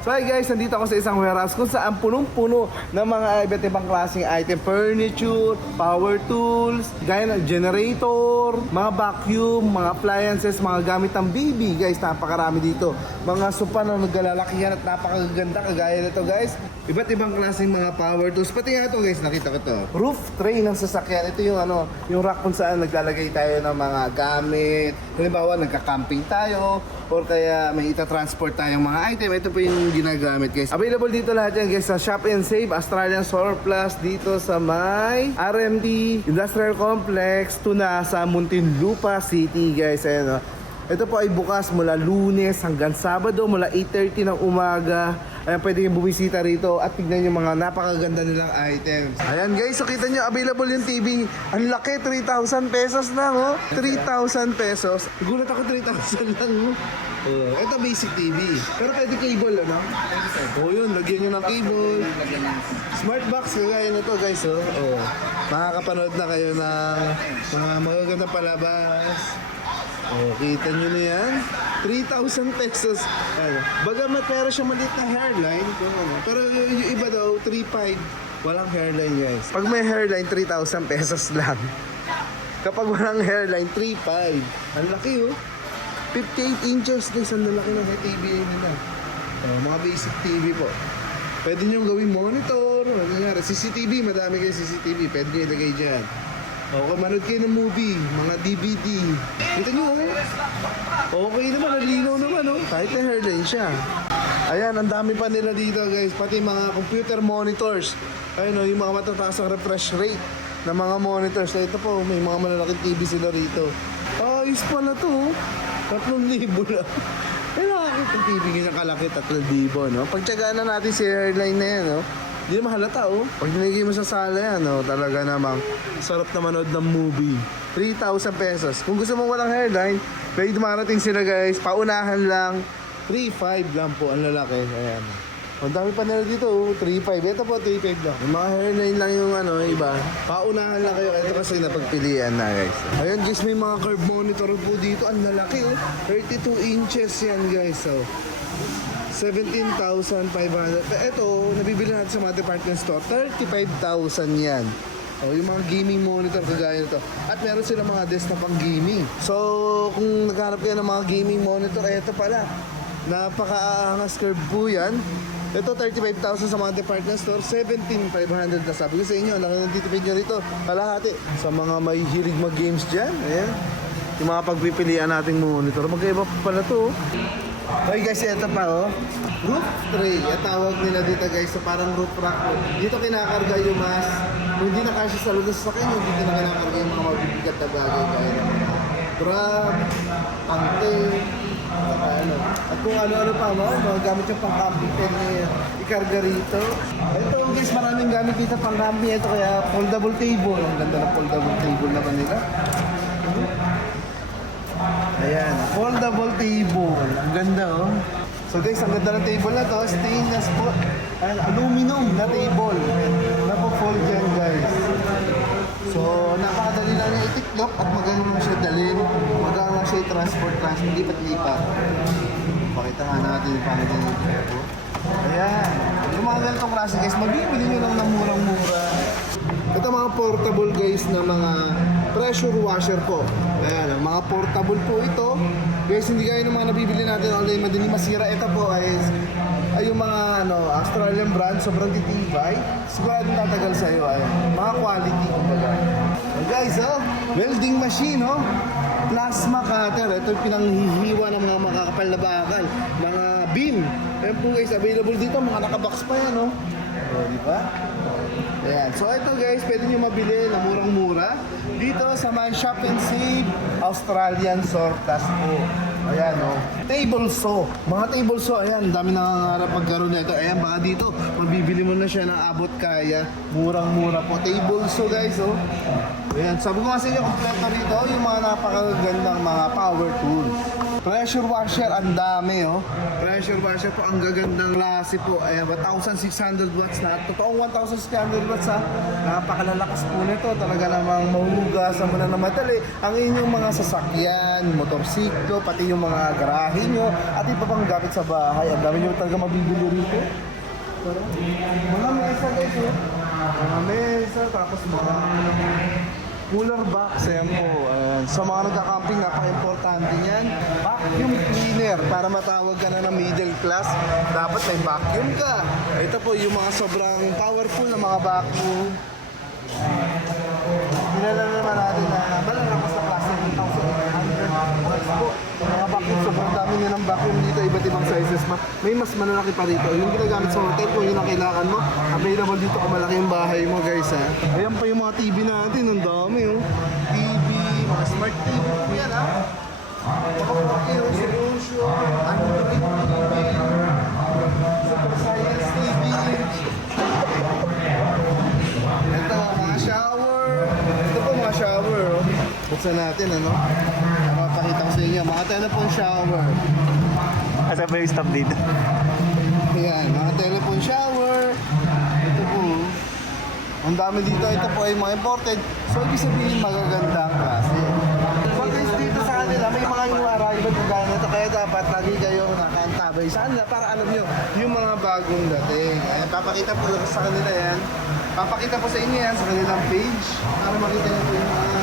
So hi guys, nandito ako sa isang warehouse kung saan punong-puno ng mga iba't ibang klaseng item, furniture, power tools, gaya ng generator, mga vacuum, mga appliances, mga gamit ng baby. Guys, napakarami dito. Mga sopa na naglalalakihan at napakaganda kagaya nito guys. Iba't ibang klaseng mga power tools. Pati nga ito guys, nakita ko to. Roof tray ng sasakyan. Ito yung yung rack kung saan naglalagay tayo ng mga gamit. Halimbawa, nagka-camping tayo or kaya may ita-transport tayong mga item. Ito po yung ginagamit guys. Available dito lahat yan guys sa Shop and Save, Australian Surplus dito sa may RMD Industrial Complex, Tuna sa Muntinlupa City guys. Ayan, ito po ay bukas mula Lunes hanggang Sabado mula 8:30 ng umaga. Ayan, pwede yung bumisita rito at tignan yung mga napakaganda nilang items. Ayan guys, so kita nyo available yung TV. Ang laki, 3,000 pesos lang oh. 3,000 pesos. Gulat ako 3,000 lang oh. Ito basic TV. Pero pwede cable ano? Yun, lagyan nyo ng cable. Smart box kagaya na to guys oh. Makakapanood na kayo ng mga magagandang palabas. Kita nyo na yan. 3,000 pesos. Bagamat pero siya maliit na hairline. Pero yung iba daw, 3,500. Walang hairline guys. Pag may hairline, 3,000 pesos lang. Kapag walang hairline, 3,500. Ang laki oh. 58 inches guys. Ang lalaki ng TV nila. Mga basic TV po. Pwede nyo gawing monitor. CCTV, madami kayo CCTV. Pwede nyo ilagay dyan. Kung manood kayo ng movie, mga DVD. Kita nyo, okay naman, nalinaw naman, kahit na hairline siya. Ayan, ang dami pa nila dito, guys. Pati mga computer monitors. Ayun, yung mga matataas ang refresh rate ng mga monitors. Ito po, may mga malalaking TV sila rito. Ayos pala to, 3,000 lang. Ay, nakakita ang TV ganyan kalaki, 3,000, no? Pagtsagaan na natin si hairline na yan, Hindi na mahalata Pag nilagay mo sa sala yan, talaga namang sarap na manood ng movie. 3,000 pesos. Kung gusto mong walang hairline, pwede dumarating sila guys. Paunahan lang. 3,500 lang po ang lalaki. Ayan. Ang dami pa nila dito 3,500. Ito po, 3,500 lang. Yung mga hairline lang yung iba. Paunahan lang kayo. Ito kasi napagpilian na guys. Ayan guys, may mga curve monitor po dito. Ang lalaki 32 inches yan guys. 17,500. Ito, nabibili natin sa mga department store. 35,000 yan. Yung mga gaming monitor kagaya nito. At meron sila mga desk na pang gaming. So, kung naghanap kayo ng mga gaming monitor, ito pala. Napaka-angas curve po yan. Ito, 35,000 sa mga department store. 17,500 na sabi ko sa inyo. Laki ng titipid nyo rito. Kalahati. Sa mga may hilig mag-games dyan. Ayan. Yung mga pagpipilian nating monitor. Magkaiba pa pala to. Okay guys, ito pa roof tray. At tawag nila dito guys, so parang roof rack. Dito kinakarga yung mas. Kung hindi na kasya sa lugar sa kanya, dito na kinakarga yung mga mabibigat na bagay gaya ng grab, pangte, at kung ano-ano pa mga gamit yung pang-camping pwede ikarga rito. Ito guys, maraming gamit dito pang-camping. Ito kaya foldable table. Ang ganda ng foldable table naman nila. Ayan, foldable table. Ang ganda So guys, ang ganda ng table na to, stainless po. Aluminum na table. Napo-fold yan guys. So, napakadali lang niya itiklop at magano lang siya dalhin. Magano lang siya i-transport, lipat-lipat. Pakita nga natin yung paano din yung po. Ayan. Yung mga ganitong klase guys, mabibili nyo lang ng murang-mura. Ito mga portable guys na mga pressure washer po. Ayan, mga portable po ito. Guys, hindi gaya ng mga nabibili natin online, madali masira. Ito po ay yung mga Australian brand, sobrang titibay. Siguradong tatagal sa iyo. Ayan, mga quality kumbaga. Guys, welding machine, plasma cutter. Ito yung pinanghihiwa ng mga makakapal na bakal. Mga beam. Ayan po guys, available dito. Mga nakabox pa yan, di ba? Ayan. So ito guys, pwede nyo mabili na murang-mura dito sa my Shop and Save Australian Surplus po. Ayan table saw. Mga table saw, ayan, dami nangangarap magkaroon nito. Ayan, baka dito, mabibili mo na siya ng abot kaya. Murang-mura po. Table saw guys, Ayan, sabi ko nga sa inyo, kompleto rito yung mga napakagandang mga power tools. Pressure washer, ang dami oh. Pressure washer po, ang gagandang klase po. Ayan, 1,600 watts na. Totoong 1,600 watts ha. Napakalalakas po nito. Talaga namang mahuhugasan mo na na madali ang inyong mga sasakyan, motorsiklo, pati yung mga garahe nyo, at iba pang gamit sa bahay. Ang dami nyo talaga mabibili rito. Mga mesa guys oh. Mga mesa, tapos mga cooler box, ayan po. Sa mga nagka-camping, napaka-importante yan. Vacuum cleaner, para matawag ka na ng middle class, dapat may vacuum ka. Ito po yung mga sobrang powerful na mga vacuum. Kilala naman natin na malalakas na klase ng 1,800 watts po. Mga vacuum, sobrang dami nyo ng vacuum dito, iba't ibang sizes. May mas malalaki pa rito. Yung ginagamit sa hotel, kung yun ang kailangan mo, available dito kung malaki yung bahay mo guys ha. Ayan pa yung mga TV natin, ang dami oh. TV, mga smart TV po yan ha. Mga resolution, Android TV, Super Science TV. Ito, mga shower. Ito po mga shower oh. Buksan natin ano. Mapakita ko sa inyo, mga telephone shower. Asa ba yung stop dito? Ayan, mga telephone shower. Ito po. Ang dami dito. Ito po ay mga imported. So, ibig sabihin magaganda ang klase. So, guys, dito sa kanila, may mga yung arrival na gano'n ito. Kaya dapat lagi kayong nakaantabay sa kanila para alam nyo yung mga bagong dating. Ayan, papakita po sa kanila yan. Papakita po sa inyo yan sa kanilang page para makita nyo po yung mga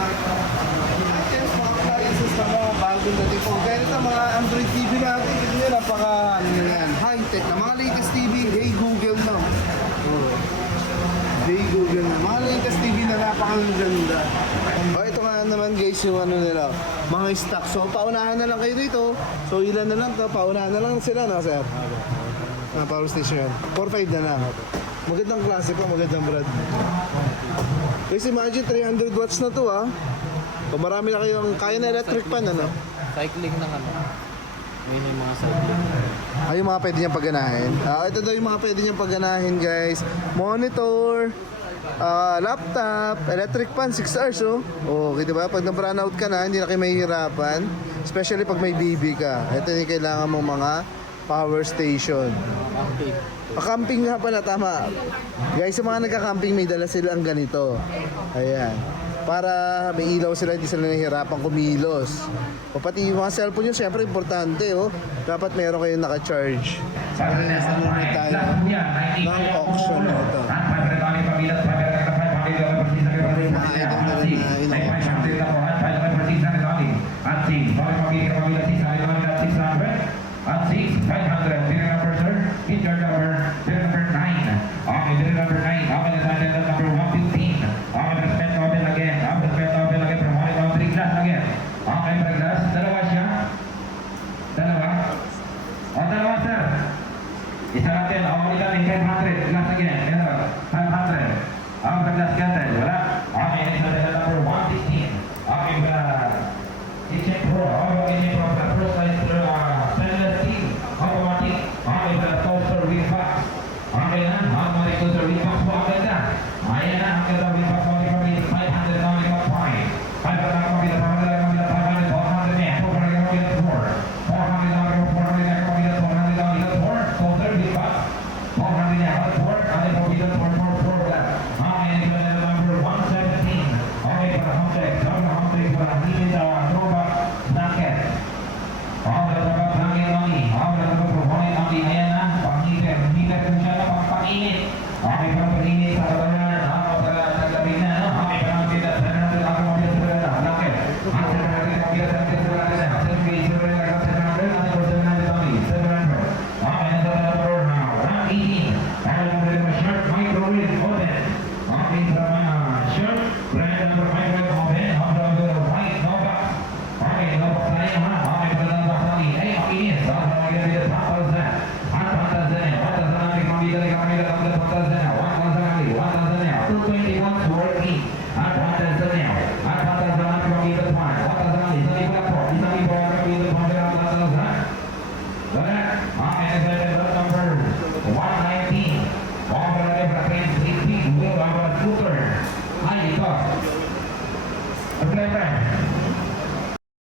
items, mga appliances na mga bagong dating po. Kaya ito mga Android TV natin, ito nyo napaka ano yan, high-tech na mga latest TV, hey Google na. Hey Google na, mga latest TV na napakaganda. Ito nga naman guys yung ano nila, mga stock. So paunahan na lang kayo dito. So ilan na lang to, paunahan na lang sila na sir. Power station yan. 4.5 na lang. Magandang klase pa, magandang brand. Guys, imagine 300 watts na to ah. Kung marami na kayong kaya na electric pan ano. Cycling ng ano. Ayun yung mga cycling. Ay, yung mga pwede niyang pagganahin. Ito daw yung mga pwede niyang pagganahin guys. Monitor, laptop, electric pan, 6 hours oh. Okay, diba? Pag na-brown out ka na, hindi na kayo mahihirapan. Especially pag may baby ka. Ito yung kailangan mong mga power station. Camping. Camping nga pala, tama. Guys, sa mga nagka-camping, may dala silang ganito. Ayan. Para may ilaw sila, hindi sila nahihirapan kumilos. O pati yung mga cellphone nyo, syempre importante, oh. Dapat meron kayong naka-charge. Nanonood tayo ng auction na ito. At 6, 500, dinner number sir, in your number, dinner number 9. Okay, dinner number 9, okay, dinner number 115. Okay, respect open again, respect open again from 1 glass again. Okay, per glass, dalawa siya. Dalawa. O, dalawa sir. Isa natin, okay, natin, 500, glass again, 500. Okay, per glass ganyan, wala. Okay, dinner number 116. Okay, kitchen pro, okay, kitchen pro, pro size, stainless steel, automatic, okay, toaster with box. Okay na, automatic toaster with box po, okay na. Ayan na, ang ganda with box, okay, 500 na ulit ang point. 500 na kami, 500, 400 yan, 400 na kami, 400 na kami, 400 na kami, 400 na kami, 400 toaster with box. 400 yan, 400, ano po, 400 lang. Okay, ito na number 117. Okay, para home check, para hindi sa throwback blanket. Throwback blanket only. Throwback only. Ayan na, pang-heater. Heater po siya na pang-init. Okay, pang-init sa kabayan. Naglabi na. Okay, pang-init. Sana natin ako mabila sa kabayan. Blanket. Sana natin mabila sa kabayan. 700. Okay, na sa number now. 18. Para lang rin ma-shirt microwave oven. Okay, sa